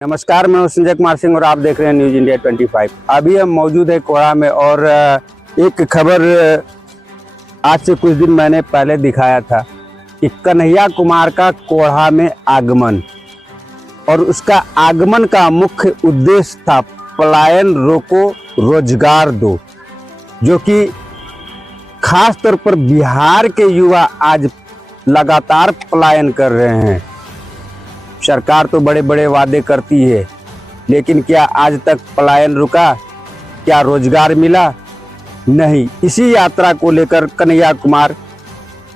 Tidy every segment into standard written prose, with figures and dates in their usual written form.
नमस्कार, मैं हूं संजय कुमार सिंह और आप देख रहे हैं न्यूज इंडिया 25। अभी हम मौजूद है कोढ़ा में और एक खबर आज से कुछ दिन मैंने पहले दिखाया था कि कन्हैया कुमार का कोढ़ा में आगमन, और उसका आगमन का मुख्य उद्देश्य था पलायन रोको रोजगार दो, जो कि खास तौर पर बिहार के युवा आज लगातार पलायन कर रहे हैं। सरकार तो बड़े बड़े वादे करती है, लेकिन क्या आज तक पलायन रुका? क्या रोजगार मिला? नहीं। इसी यात्रा को लेकर कन्हैया कुमार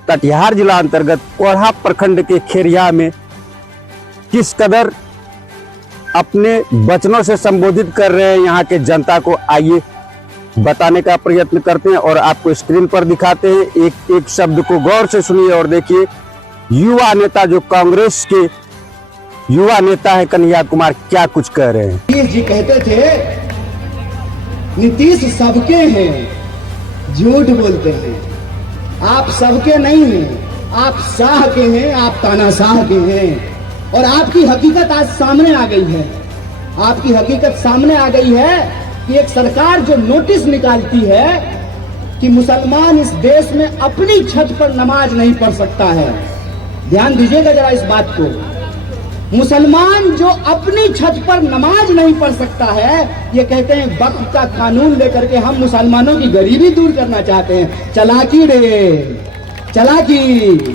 कटिहार जिला अंतर्गत कोढ़ा प्रखंड के खेरिया में किस कदर अपने वचनों से संबोधित कर रहे हैं यहाँ के जनता को, आइए बताने का प्रयत्न करते हैं और आपको स्क्रीन पर दिखाते हैं। एक एक शब्द को गौर से सुनिए और देखिए। युवा नेता, जो कांग्रेस के युवा नेता है कन्हैया कुमार, क्या कुछ कह रहे हैं। नीतीश जी कहते थे नीतीश सबके हैं, झूठ बोलते हैं। आप सबके नहीं हैं, आप शाह के हैं, आप तानाशाह के हैं। और आपकी हकीकत आज सामने आ गई है। आपकी हकीकत सामने आ गई है कि एक सरकार जो नोटिस निकालती है कि मुसलमान इस देश में अपनी छत पर नमाज नहीं पढ़ सकता है। ध्यान दीजिएगा जरा इस बात को। मुसलमान जो अपनी छत पर नमाज नहीं पढ़ सकता है, ये कहते हैं वक्फ का कानून लेकर के हम मुसलमानों की गरीबी दूर करना चाहते हैं। चालाकी रे, चालाकी।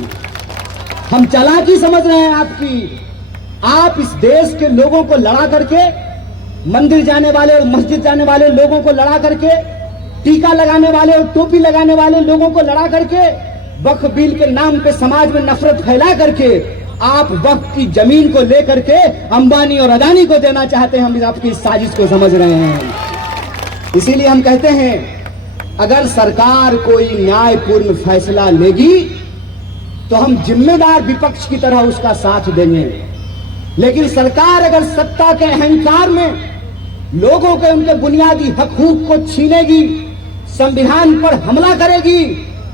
हम चालाकी समझ रहे हैं आपकी। आप इस देश के लोगों को लड़ा करके, मंदिर जाने वाले और मस्जिद जाने वाले लोगों को लड़ा करके, टीका लगाने वाले और टोपी लगाने वाले लोगों को लड़ा करके, वक्फ बिल के नाम पे समाज में नफरत फैला करके आप वक्त की जमीन को लेकर के अंबानी और अदानी को देना चाहते हैं। हम आपकी साजिश को समझ रहे हैं। इसीलिए हम कहते हैं अगर सरकार कोई न्यायपूर्ण फैसला लेगी तो हम जिम्मेदार विपक्ष की तरह उसका साथ देंगे। लेकिन सरकार अगर सत्ता के अहंकार में लोगों के उनके बुनियादी हकूक को छीनेगी, संविधान पर हमला करेगी,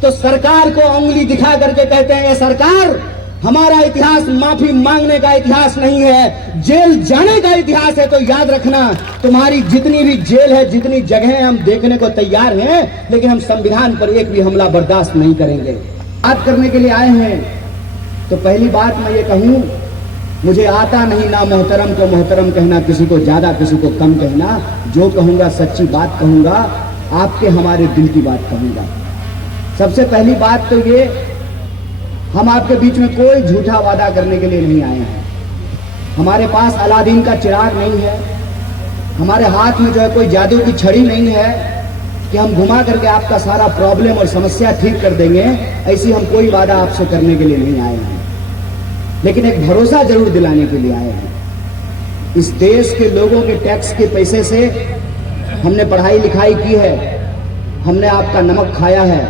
तो सरकार को उंगली दिखा करके कहते हैं ये सरकार, हमारा इतिहास माफी मांगने का इतिहास नहीं है, जेल जाने का इतिहास है। तो याद रखना, तुम्हारी जितनी भी जेल है, जितनी जगह हम देखने को तैयार हैं, लेकिन हम संविधान पर एक भी हमला बर्दाश्त नहीं करेंगे। बात करने के लिए आए हैं तो पहली बात मैं ये कहूं, मुझे आता नहीं ना मोहतरम को मोहतरम कहना, किसी को ज्यादा किसी को कम कहना। जो कहूंगा सच्ची बात कहूंगा, आपके हमारे दिल की बात कहूंगा। सबसे पहली बात तो ये, हम आपके बीच में कोई झूठा वादा करने के लिए नहीं आए हैं। हमारे पास अलादीन का चिराग नहीं है, हमारे हाथ में जो है कोई जादू की छड़ी नहीं है कि हम घुमा करके आपका सारा प्रॉब्लम और समस्या ठीक कर देंगे। ऐसी हम कोई वादा आपसे करने के लिए नहीं आए हैं, लेकिन एक भरोसा जरूर दिलाने के लिए आए हैं। इस देश के लोगों के टैक्स के पैसे से हमने पढ़ाई लिखाई की है, हमने आपका नमक खाया है,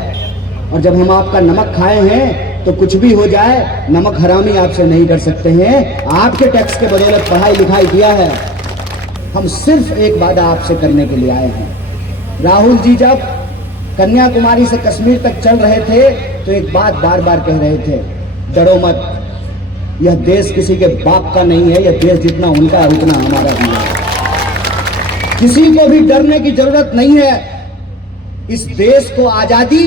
और जब हम आपका नमक खाए हैं तो कुछ भी हो जाए, नमक हरामी आपसे नहीं कर सकते हैं। आपके टैक्स के बदौलत पढ़ाई लिखाई किया है। हम सिर्फ एक वादा आपसे करने के लिए आए हैं। राहुल जी जब कन्याकुमारी से कश्मीर तक चल रहे थे तो एक बात बार बार कह रहे थे, डरो मत, यह देश किसी के बाप का नहीं है, यह देश जितना उनका है उतना हमारा भी है। किसी को भी डरने की जरूरत नहीं है। इस देश को आजादी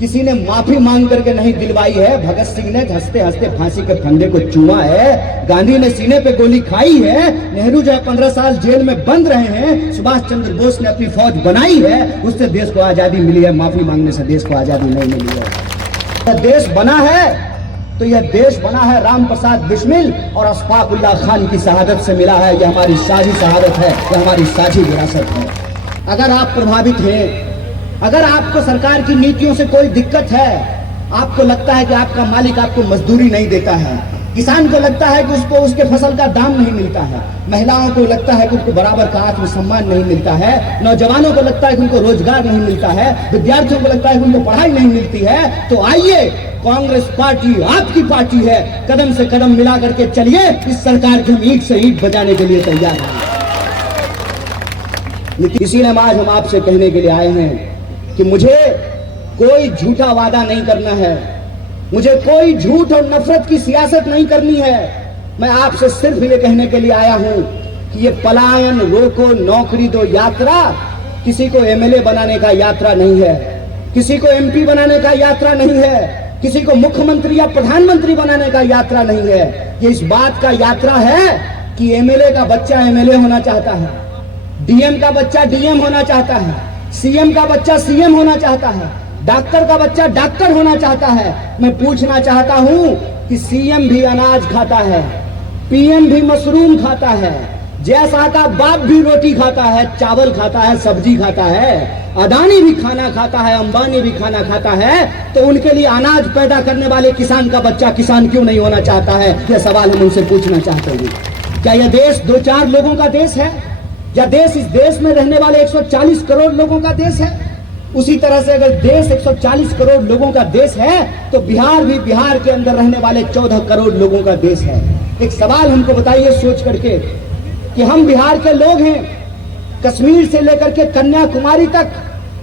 किसी ने माफी मांग करके नहीं दिलवाई है। भगत सिंह ने हंसते हंसते फांसी के फंदे को चूमा है, गांधी ने सीने पे गोली खाई है, नेहरू जो है 15 साल जेल में बंद रहे हैं, सुभाष चंद्र बोस ने अपनी फौज बनाई है, उससे देश को आजादी मिली है। माफी मांगने से देश को आजादी नहीं मिली है। यह देश बना है तो यह देश बना है राम प्रसाद बिस्मिल और अशफाक उल्लाह खान की शहादत से मिला है। यह हमारी साझी शहादत है, यह हमारी साझी विरासत है। अगर आप प्रभावित हैं, अगर आपको सरकार की नीतियों से कोई दिक्कत है, आपको लगता है कि आपका मालिक आपको मजदूरी नहीं देता है, किसान को लगता है कि उसको उसके फसल का दाम नहीं मिलता है, महिलाओं को लगता है कि उनको बराबर का आत्मसम्मान नहीं मिलता है, नौजवानों को लगता है कि उनको रोजगार नहीं मिलता है, विद्यार्थियों को लगता है कि उनको पढ़ाई नहीं मिलती है, तो आइए, कांग्रेस पार्टी आपकी पार्टी है। कदम से कदम मिला करके चलिए, इस सरकार की हम ईंट से ईंट बजाने के लिए तैयार हैं। इसीलिए आज हम आपसे कहने के लिए आए हैं कि मुझे कोई झूठा वादा नहीं करना है, मुझे कोई झूठ और नफरत की सियासत नहीं करनी है। मैं आपसे सिर्फ ये कहने के लिए आया हूं कि ये पलायन रोको नौकरी दो यात्रा किसी को एमएलए बनाने का यात्रा नहीं है, किसी को एमपी बनाने का यात्रा नहीं है, किसी को मुख्यमंत्री या प्रधानमंत्री बनाने का यात्रा नहीं है। ये इस बात का यात्रा है कि एमएलए का बच्चा एमएलए होना चाहता है, डीएम का बच्चा डीएम होना चाहता है, सीएम का बच्चा सीएम होना चाहता है, डॉक्टर का बच्चा डॉक्टर होना चाहता है। मैं पूछना चाहता हूं कि सीएम भी अनाज खाता है, पीएम भी मशरूम खाता है, जैसा का बाप भी रोटी खाता है, चावल खाता है, सब्जी खाता है, अदानी भी खाना खाता है, अंबानी भी खाना खाता है, तो उनके लिए अनाज पैदा करने वाले किसान का बच्चा किसान क्यों नहीं होना चाहता है? यह सवाल हम उनसे पूछना चाहते हैं। क्या यह देश 2-4 लोगों का देश है? या देश इस देश में रहने वाले 140 करोड़ लोगों का देश है? उसी तरह से अगर देश 140 करोड़ लोगों का देश है तो बिहार भी बिहार के अंदर रहने वाले 14 करोड़ लोगों का देश है। एक सवाल हमको बताइए सोच करके कि हम बिहार के लोग हैं, कश्मीर से लेकर के कन्याकुमारी तक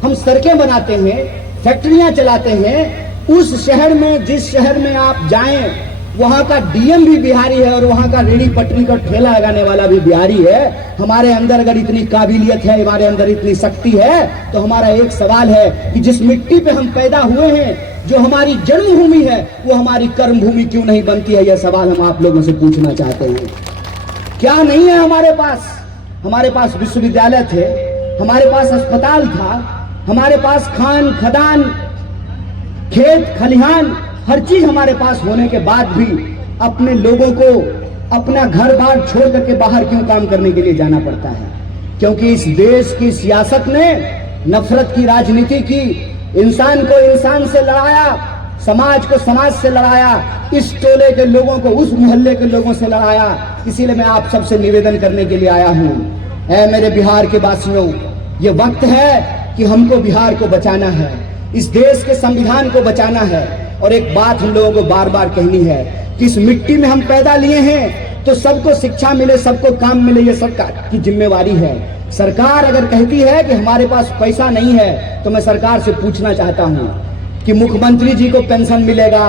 हम सड़कें बनाते हैं, फैक्ट्रियां चलाते हैं। उस शहर में, जिस शहर में आप जाएं, वहां का डीएम भी बिहारी है और वहां का रेडी पटरी का ठेला लगाने वाला भी बिहारी है। हमारे अंदर अगर इतनी काबिलियत है, हमारे अंदर इतनी शक्ति है, तो हमारा एक सवाल है कि जिस मिट्टी पे हम पैदा हुए हैं, जो हमारी जन्मभूमि है, वो हमारी कर्म भूमि क्यों नहीं बनती है? यह सवाल हम आप लोगों से पूछना चाहते हैं। क्या नहीं है हमारे पास? हमारे पास विश्वविद्यालय थे, हमारे पास अस्पताल था, हमारे पास खान खदान, खेत खलिहान, हर चीज हमारे पास होने के बाद भी अपने लोगों को अपना घर बार छोड़ करके बाहर क्यों काम करने के लिए जाना पड़ता है? क्योंकि इस देश की सियासत ने नफरत की राजनीति की, इंसान को इंसान से लड़ाया, समाज को समाज से लड़ाया, इस टोले के लोगों को उस मोहल्ले के लोगों से लड़ाया। इसीलिए मैं आप सबसे निवेदन करने के लिए आया हूं, ऐ मेरे बिहार के वासियों, ये वक्त है कि हमको बिहार को बचाना है, इस देश के संविधान को बचाना है। और एक बात हम लोगों को बार बार कहनी है कि इस मिट्टी में हम पैदा लिए हैं तो सबको शिक्षा मिले, सबको काम मिले, ये सरकार की जिम्मेवारी है। सरकार अगर कहती है कि हमारे पास पैसा नहीं है, तो मैं सरकार से पूछना चाहता हूं कि मुख्यमंत्री जी को पेंशन मिलेगा,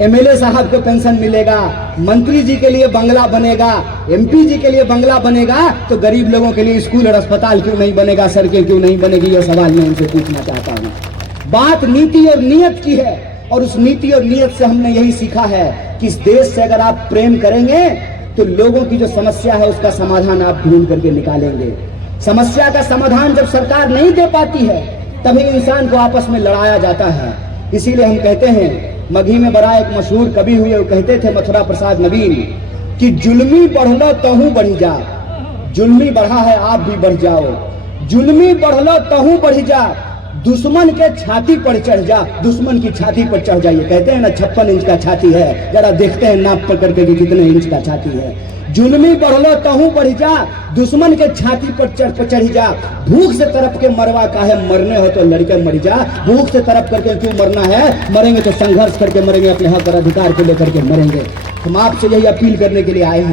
एमएलए साहब को पेंशन मिलेगा, मंत्री जी के लिए बंगला बनेगा, एमपी जी के लिए बंगला बनेगा, तो गरीब लोगों के लिए स्कूल और अस्पताल क्यों नहीं बनेगा, सड़कें क्यों नहीं बनेगी? यह सवाल मैं उनसे पूछना चाहता हूं। बात नीति और नियत की है, और उस नीति और नियत से हमने यही सीखा है कि इस देश से अगर आप प्रेम करेंगे तो लोगों की जो समस्या है उसका समाधान आप ढूंढ करके निकालेंगे। समस्या का समाधान जब सरकार नहीं दे पाती है, तभी इंसान को आपस में लड़ाया जाता है। इसीलिए हम कहते हैं, मगही में बड़ा एक मशहूर कवि हुए, वो कहते थे मथुरा प्रसाद नवीन कि जुल्मी बढ़लो तहू बढ़ी जा, जुल्मी बढ़ा है आप भी बढ़ जाओ, जुल्मी बढ़लो तहू बढ़ी जा, दुश्मन के छाती पर चढ़ जा, दुश्मन की छाती पर चढ़ जाइए। कहते हैं ना 56 इंच का छाती है, जरा देखते हैं नाप पर करके कि कितने इंच का छाती है। जुल्मी बढ़लो तहू बढ़ जा, दुश्मन के छाती पर चढ़ जा, भूख से तरफ के मरवा का है, मरने हो तो लड़के मर जा, भूख से तरफ करके क्यों मरना है? मरेंगे तो संघर्ष करके मरेंगे, अपने हक और अधिकार को लेकर के मरेंगे। हम आपसे यही अपील करने के लिए आए हैं।